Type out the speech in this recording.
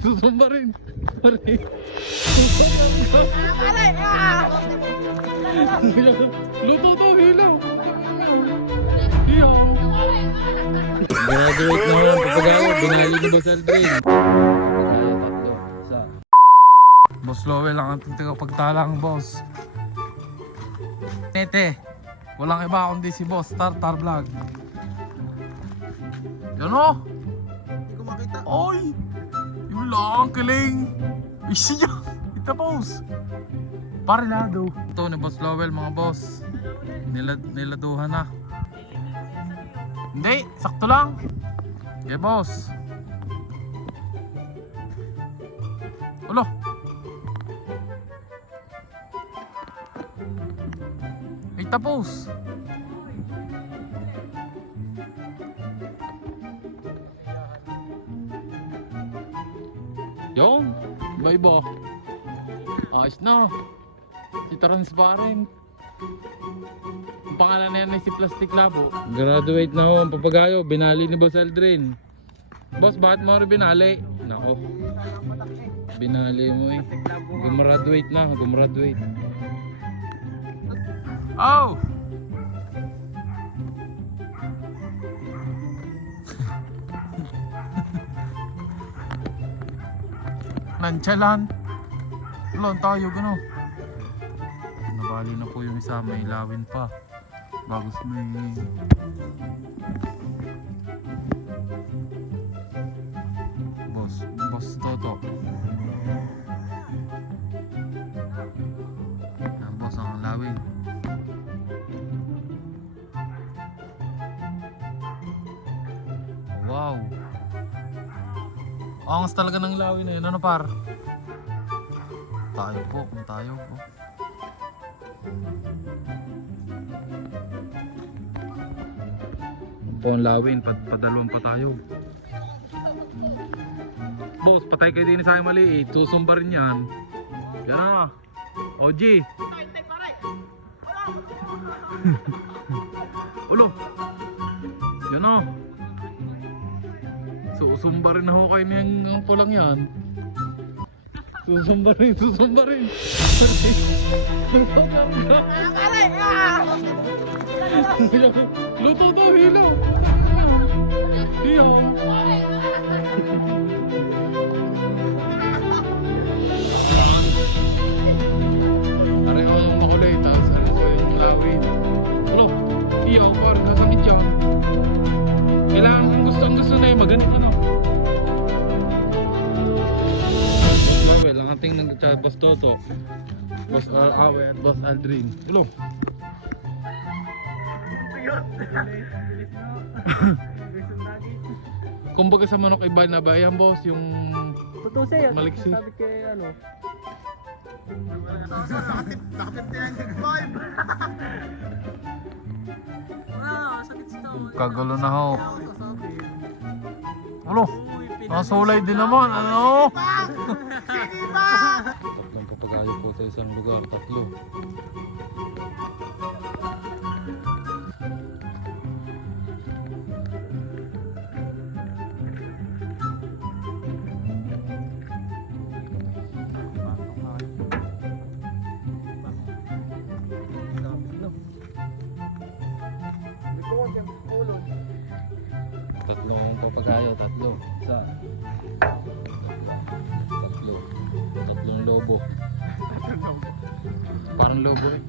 Susumba rin. Pare. Luto to, hilaw. Hilaw. Graduate na lang papagawa. Binali ni Boss Aldrin. Boss Lowell lang ang tagapagtalang, boss. Tete, walang iba kundi si Boss Tartar Vlog. Yan o. Hindi ko makita. Oy! Yung lang, kiling! Isiya! Ito, boss! Parilado. Ito ni Boss Lowell, mga boss. Niladuhan na. Hindi, sakto lang. Okay, boss. Ulo! Ay, tapos! Yung, iba-iba. Ayos na. Si Transparent. Ang pangalan na yan ay si Plastic Labo. Graduate na ako ang papagayo. Binali ni Boss Aldrin. Boss, bakit mo rin binali? Nako. Binali mo eh. Gumraduate na. Gumraduate. Oh! Nantsalan. Ulan tayo gano. Nabali na po yung isa, may lawin pa. Bagos may Boss Toto. Yan, boss ang lawin. Wow. Angas talaga ng lawin na yun. Ano par? Tayo po. Tayo po. Po ang lawin. Padalon pa tayo. Boss, patay kayo din sa aking maliit. Susumba rin yan. Yan na. OG. Ulo. Yan na. Susumba rin ako kayo niyang pulang yan. Susumba rin. Luto to, hilaw. Hilaw. Pareho ng makulay, tapos ano ko yung lawin. Ano? Hilaw, parang nasakit yan. Kailangan gusto na yung maganit ano. Well, ang ating nag-chat Boss Toto, Boss Awe at Boss Aldrin. Hello. Kumbaga sa manok iba na ba yan, boss? Yung Tutusay, maliksi. sabi kay ano. Nakapit 965. Kagulo na ho. Ulo. Nakasulay din naman. Ano? Tatlong papagayo po sa isang lugar. Tatlo. Tatlong papagayo, tatlo. Isa. Tatlo. Tatlong lobo. Parang lobo eh.